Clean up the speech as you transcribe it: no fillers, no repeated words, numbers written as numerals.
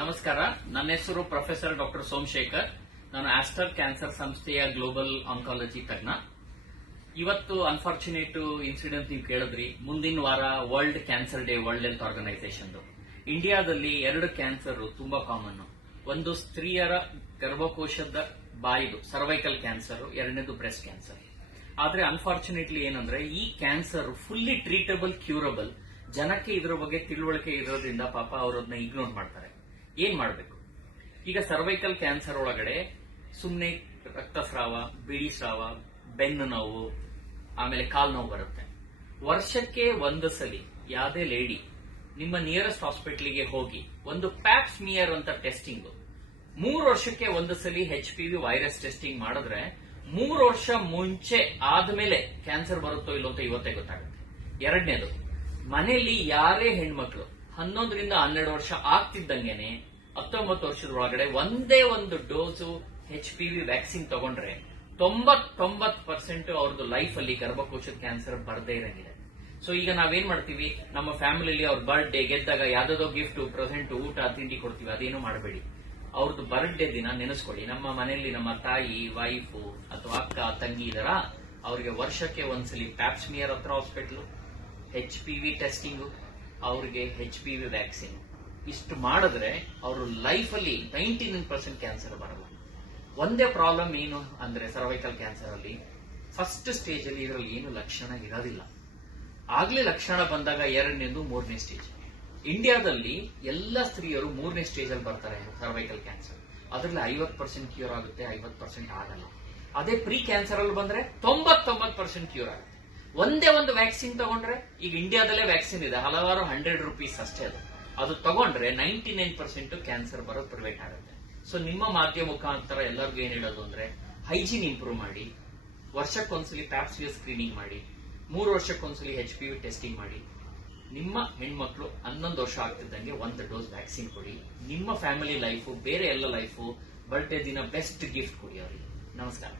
ನಮಸ್ಕಾರ. ನನ್ನ ಹೆಸರು ಪ್ರೊಫೆಸರ್ ಡಾಕ್ಟರ್ ಸೋಮಶೇಖರ್. ನಾನು ಆಸ್ಟರ್ ಕ್ಯಾನ್ಸರ್ ಸಂಸ್ಥೆಯ ಗ್ಲೋಬಲ್ ಆಂಕಾಲಜಿ ತಜ್ಞ. ಇವತ್ತು ಅನ್ಫಾರ್ಚುನೇಟ್ ಇನ್ಸಿಡೆಂಟ್ ನೀವು ಕೇಳಿದ್ರಿ. ಮುಂದಿನ ವಾರ world cancer day, world health organization. ಇಂಡಿಯಾದಲ್ಲಿ 2 ಕ್ಯಾನ್ಸರ್ ತುಂಬಾ ಕಾಮನ್. ಒಂದು ಸ್ತ್ರೀಯರ ಗರ್ಭಕೋಶದ ಬಾಯಿದು ಸರ್ವೈಕಲ್ ಕ್ಯಾನ್ಸರ್, ಎರಡನೇದು ಬ್ರೆಸ್ಟ್ ಕ್ಯಾನ್ಸರ್. ಆದ್ರೆ ಅನ್ಫಾರ್ಚುನೇಟ್ಲಿ ಏನಂದ್ರೆ ಈ ಕ್ಯಾನ್ಸರ್ ಫುಲ್ಲಿ ಟ್ರೀಟಬಲ್, ಕ್ಯೂರಬಲ್. ಜನಕ್ಕೆ ಇದರ ಬಗ್ಗೆ ತಿಳುವಳಿಕೆ ಇರೋದ್ರಿಂದ ಪಾಪ ಅವರನ್ನ ಇಗ್ನೋರ್ ಮಾಡ್ತಾರೆ. ಏನ್ ಮಾಡಬೇಕು? ಈಗ ಸರ್ವೈಕಲ್ ಕ್ಯಾನ್ಸರ್ ಒಳಗಡೆ ಸುಮ್ನೆ ರಕ್ತಸ್ರಾವ, ಬಿಳಿ ಸ್ರಾವ, ಬೆನ್ನು ನೋವು, ಆಮೇಲೆ ಕಾಲ್ ನೋವು ಬರುತ್ತೆ. ವರ್ಷಕ್ಕೆ ಒಂದು ಸಲಿ ಯಾವುದೇ ಲೇಡಿ ನಿಮ್ಮ ನಿಯರೆಸ್ಟ್ ಹಾಸ್ಪಿಟಲ್ಗೆ ಹೋಗಿ ಒಂದು ಪ್ಯಾಪ್ ಸ್ಮಿಯರ್ ಅಂತ ಟೆಸ್ಟಿಂಗ್ 3 ವರ್ಷಕ್ಕೆ ಒಂದು ಸಲಿ HPV ವೈರಸ್ ಟೆಸ್ಟಿಂಗ್ ಮಾಡಿದ್ರೆ 3 ವರ್ಷ ಮುಂಚೆ ಆದ್ಮೇಲೆ ಕ್ಯಾನ್ಸರ್ ಬರುತ್ತೋ ಇಲ್ಲೋ ಅಂತ ಇವತ್ತೇ ಗೊತ್ತಾಗುತ್ತೆ. ಎರಡನೇದು, ಮನೆಯಲ್ಲಿ ಯಾರೇ ಹೆಣ್ಮಕ್ಳು 11 ರಿಂದ 12 ವರ್ಷ ಆಗ್ತಿದ್ದಂಗೆನೆ 19 ವರ್ಷದ ಒಳಗಡೆ ಒಂದೇ ಒಂದು ಡೋಸು HPV ವ್ಯಾಕ್ಸಿನ್ ತಗೊಂಡ್ರೆ 99% ಅವ್ರದ್ದು ಲೈಫ್ ಅಲ್ಲಿ ಗರ್ಭಕೋಶದ ಕ್ಯಾನ್ಸರ್ ಬರದೇ ಇರಂಗಿದೆ. ಸೊ ಈಗ ನಾವೇನ್ ಮಾಡ್ತೀವಿ, ನಮ್ಮ ಫ್ಯಾಮಿಲಿಯಲ್ಲಿ ಅವ್ರ ಬರ್ಡೇ ಗೆದ್ದಾಗ ಯಾವ್ದೋ ಗಿಫ್ಟ್, ಪ್ರೆಸೆಂಟ್, ಊಟ, ತಿಂಡಿ ಕೊಡ್ತೀವಿ. ಅದೇನು ಮಾಡಬೇಡಿ. ಅವ್ರದ್ದು ಬರ್ಡೇ ದಿನ ನೆನೆಸ್ಕೊಳ್ಳಿ. ನಮ್ಮ ಮನೆಯಲ್ಲಿ ನಮ್ಮ ತಾಯಿ, ವೈಫು ಅಥವಾ ಅಕ್ಕ, ತಂಗಿ ಇದರ, ಅವ್ರಿಗೆ ವರ್ಷಕ್ಕೆ ಒಂದ್ಸಲಿ ಪ್ಯಾಪ್ ಸ್ಮಿಯರ್ ಹತ್ರ ಹಾಸ್ಪಿಟಲ್, HPV ಟೆಸ್ಟಿಂಗ್, ಅವ್ರಿಗೆ HPV ವ್ಯಾಕ್ಸಿನ್. ಇಷ್ಟು ಮಾಡಿದ್ರೆ ಅವರು ಲೈಫ್ ಅಲ್ಲಿ 99% ಕ್ಯಾನ್ಸರ್ ಬರಲ್ಲ. ಒಂದೇ ಪ್ರಾಬ್ಲಮ್ ಏನು ಅಂದ್ರೆ ಸರ್ವೈಕಲ್ ಕ್ಯಾನ್ಸರ್ ಅಲ್ಲಿ ಫಸ್ಟ್ ಸ್ಟೇಜ್ ಅಲ್ಲಿ ಇದರಲ್ಲಿ ಏನು ಲಕ್ಷಣ ಇರೋದಿಲ್ಲ. ಆಗ್ಲೇ ಲಕ್ಷಣ ಬಂದಾಗ 2ನೇದು 3ನೇ ಸ್ಟೇಜ್. ಇಂಡಿಯಾದಲ್ಲಿ ಎಲ್ಲ ಸ್ತ್ರೀಯರು 3ನೇ ಸ್ಟೇಜ್ ಅಲ್ಲಿ ಬರ್ತಾರೆ ಸರ್ವೈಕಲ್ ಕ್ಯಾನ್ಸರ್. ಅದರಲ್ಲಿ 50% ಕ್ಯೂರ್ ಆಗುತ್ತೆ, 50% ಆಗಲ್ಲ. ಅದೇ ಪ್ರೀ ಕ್ಯಾನ್ಸರ್ ಅಲ್ಲಿ ಬಂದ್ರೆ 99% ಕ್ಯೂರ್ ಆಗುತ್ತೆ. ಒಂದೇ ಒಂದು ವ್ಯಾಕ್ಸಿನ್ ತಗೊಂಡ್ರೆ, ಈಗ ಇಂಡಿಯಾದಲ್ಲೇ ವ್ಯಾಕ್ಸಿನ್ ಇದೆ, ಹಲವಾರು ₹100 ಅಷ್ಟೇ. ಅದು ತಗೊಂಡ್ರೆ 99% ಕ್ಯಾನ್ಸರ್ ಬರೋದು ಪ್ರಿವೆಂಟ್ ಆಗುತ್ತೆ. ಸೊ ನಿಮ್ಮ ಮಾಧ್ಯಮ ಮುಖಾಂತರ ಎಲ್ಲರಿಗೂ ಏನ್ ಹೇಳೋದು ಅಂದ್ರೆ, ಹೈಜೀನ್ ಇಂಪ್ರೂವ್ ಮಾಡಿ, ವರ್ಷಕ್ಕೊಂದ್ಸಲಿ ಪ್ಯಾಪ್ ಸ್ಮಿಯರ್ ಸ್ಕ್ರೀನಿಂಗ್ ಮಾಡಿ, 3 ವರ್ಷಕ್ಕೊಂದ್ಸಲಿ HPV ಟೆಸ್ಟಿಂಗ್ ಮಾಡಿ. ನಿಮ್ಮ ಹೆಣ್ಮಕ್ಳು 11 ವರ್ಷ ಆಗ್ತಿದ್ದಂಗೆ 1 ಡೋಸ್ ವ್ಯಾಕ್ಸಿನ್ ಕೊಡಿ. ನಿಮ್ಮ ಫ್ಯಾಮಿಲಿ ಲೈಫು, ಬೇರೆ ಎಲ್ಲ ಲೈಫು, ಬರ್ಡೇ ದಿನ ಬೆಸ್ಟ್ ಗಿಫ್ಟ್ ಕೊಡಿ ಅವರಿಗೆ. ನಮಸ್ಕಾರ.